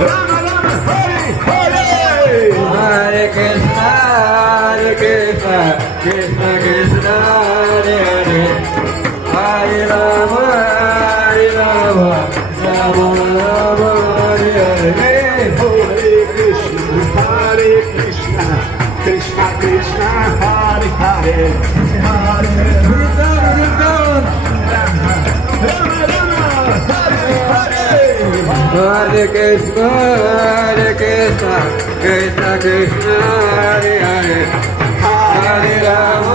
Rama Rama, Hare Hare. Hare Krishna, Krishna Krishna, Hare Hare. Hare Rama, Rama Rama, Hare Hare. Hare Krishna, Krishna Krishna, Hare Hare. Hare Rama Rama, Hare Hare. Hare Krishna, Krishna Krishna, Hare Hare. Hare Rama,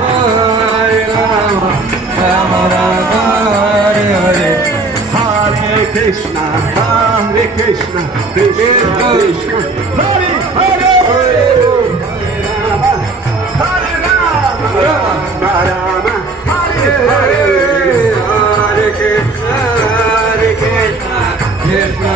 Rama Rama, Hare Hare. Hare Krishna, Krishna Krishna, Hare Hare. Hare Rama, Rama Rama, Hare Hare. Hare Krishna, Krishna